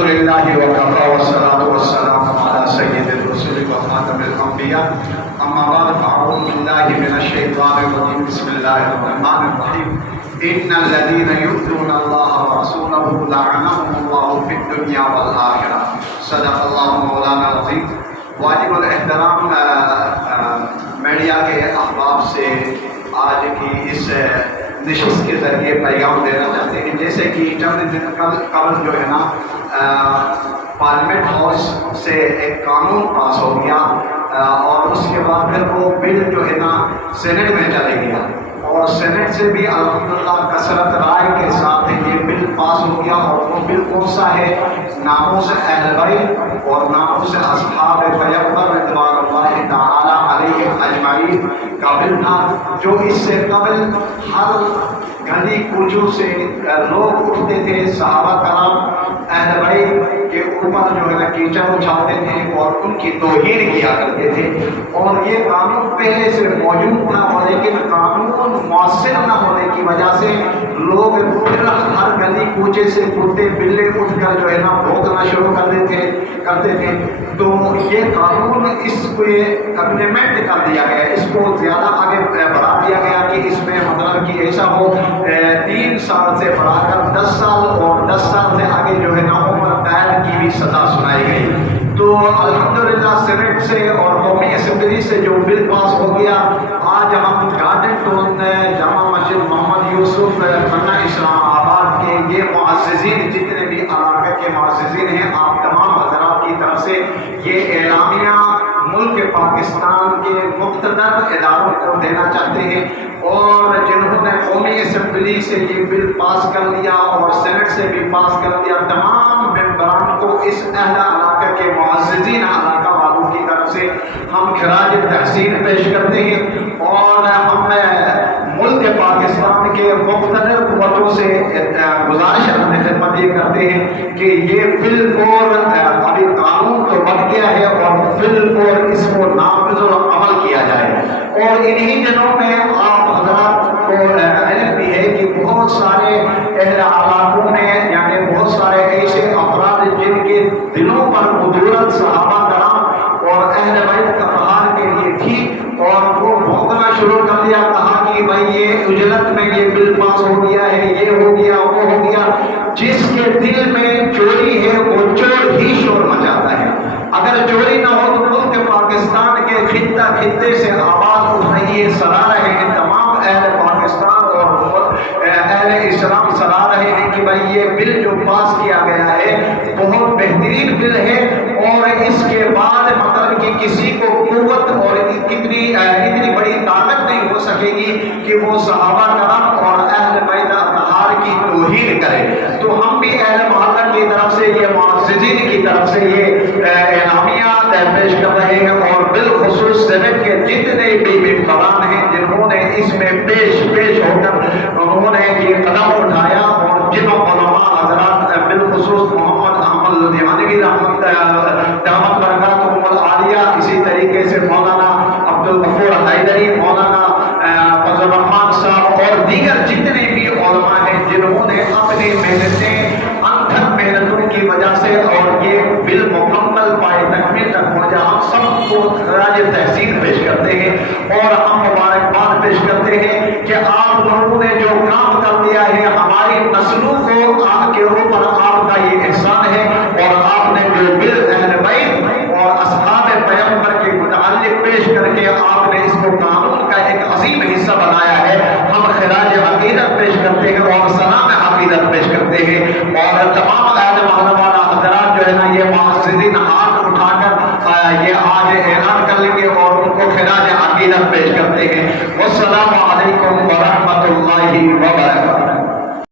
للہ وکفى والصلاة والسلام على سید الرسل وخاتم الانبیاء اما بعد فاعوذ باللہ من الشیطان الرجیم بسم اللہ الرحمن الرحیم ان الذین یؤذون اللہ ورسولہ لعنهم اللہ فی الدنیا والآخرہ صدق اللہ مولانا العظیم۔ واجب الاحترام میڈیا کے احباب سے آج کی اس نشست کے ذریعے پیغام دینا چاہتے ہیں، جیسے کہ چند دن قبل جو ہے نا پارلیمنٹ ہاؤس سے ایک قانون پاس ہو گیا اور اس کے بعد پھر وہ بل جو ہے نا سینٹ میں چلے گیا اور سینٹ سے بھی الحمدللہ کثرت رائے کے ساتھ یہ بل پاس ہو گیا۔ اور وہ بل کون سا ہے؟ ناموس اہل بیت اور ناموس اصحاب پیغمبر رضوان اللہ تعالی علیہم اجمعین کا بل تھا، جو اس سے قبل ہر گلی کوچوں سے لوگ اٹھتے تھے، صحابہ کرام اہل بیت کے اوپر جو ہے نا کیچڑ اچھالتے تھے اور ان کی توہین کیا کرتے تھے، اور یہ قانون پہلے سے موجود نہ ہو لیکن قانون مؤثر نہ ہونے کی وجہ سے لوگ پھر ہر گلی کوچے سے کتے بلے اٹھ کر جو ہے نا بھونکنا شروع کرتے تھے۔ تو یہ قانون اس کو امپلیمنٹ کر دیا گیا، اس کو زیادہ آگے بڑھا دیا گیا کہ اس میں مطلب کہ ایسا ہو 3 سال سے بڑھا کر 10 سال اور 10 سال سے آگے جو ہے نا عمر قید کی بھی سزا سنائی گئی۔ تو الحمدللہ سینٹ سے اور قومی اسمبلی سے جو بل پاس ہو گیا، آج ہم گارڈن ٹون جامع مسجد محمد یوسف کھنہ اسلام آباد کے یہ معززین، جتنے بھی علاقے کے معززین ہیں، آپ تمام حضرات کی طرف سے یہ اعلامیہ ملک پاکستان کے مقتدر اداروں کو دینا چاہتے ہیں، اور جنہوں نے قومی اسمبلی سے یہ بل پاس کر لیا اور سینٹ سے بھی پاس کر لیا، تمام ممبران کو اس اہل علاقے کے معززین علاقہ والوں کی طرف سے ہم خراج تحسین پیش کرتے ہیں، اور ہم ملک پاکستان کے مقتدر قوتوں سے گزارش اپنی خدمت یہ کرتے ہیں کہ یہ بالفور ابھی قانون تو بن گیا ہے اور بالفور اس کو نافذ العمل کیا جائے۔ اور انہی دنوں میں آپ حضرات کو علم بھی ہے کہ بہت سارے اہل علاقوں میں یعنی بہت سارے ایسے افراد جن کے دلوں پر قدرت صحابہ کرام اور اہل بیت کا بہار کے لیے تھی، اور وہ بھونکنا شروع کر دیا، کہا کہ بھائی یہ اجلت میں یہ بل پاس ہو گیا ہے، یہ ہو گیا وہ ہو گیا۔ جس کے دل میں چوری ہے وہ چور ہی شور مچاتا ہے۔ اگر چوری نہ ہو تو ملک پاکستان کے خطے سے آواز اٹھ رہی ہے، سنا رہے ہیں تمام اہل پاکستان اور اہل اسلام سنا رہے ہیں کہ بھائی یہ بل جو پاس کیا گیا ہے بہت بہترین بل ہے، اور اس کے بعد مطلب کہ کسی کو قوت اور اتنی بڑی طاقت نہیں ہو سکے گی کہ وہ صحابہ کرام اور اہل بیت اطہار کی توہین کرے۔ تو ہم بھی اہل محلہ کی طرف سے یہ معززین کی طرف سے یہ اعلامیات پیش کر رہے ہیں، اور بالخصوص سینٹ کے جتنے بھی ممبران ہیں جنہوں نے اس میں پیش ہو کر انہوں نے یہ قدم اٹھایا، اور جن علماء حضرات بالخصوص محمد احمد لدھیانوی رحمت دامت برکاتہم العالیہ، اسی طریقے سے مولانا عبدالغفور حیدری، مولانا فضل الرحمان صاحب اور دیگر جتنے بھی علماء ہیں جنہوں نے اپنی محنتوں کی وجہ سے اور یہ بل مکمل پائے تکمیل تک پہنچا، ہم سب کو خراج تحسین پیش کرتے ہیں اور ہم مبارکباد پیش کرتے ہیں کہ آپ لوگوں نے جو کام کر دیا ہے ہماری نسلوں کو آپ کے اوپر آپ کا یہ احسان ہے، اور آپ نے جو بل اہل بیت اور اصحاب پیغمبر کے متعلق پیش کر کے آپ نے اس کو قانون کا ایک عظیم حصہ بنایا ہے۔ ہم خراج عقیدت پیش کرتے ہیں اور سلام عقیدت پیش کرتے ہیں، اور تمام اہل محلہ والا حضرات جو ہے نا یہ معززین ہاتھ اٹھا کر یہ آج اعلان کر لیں گے اور ان کو خراج عقیدت پیش کرتے ہیں۔ والسلام علیکم ورحمۃ اللہ وبرکاتہ۔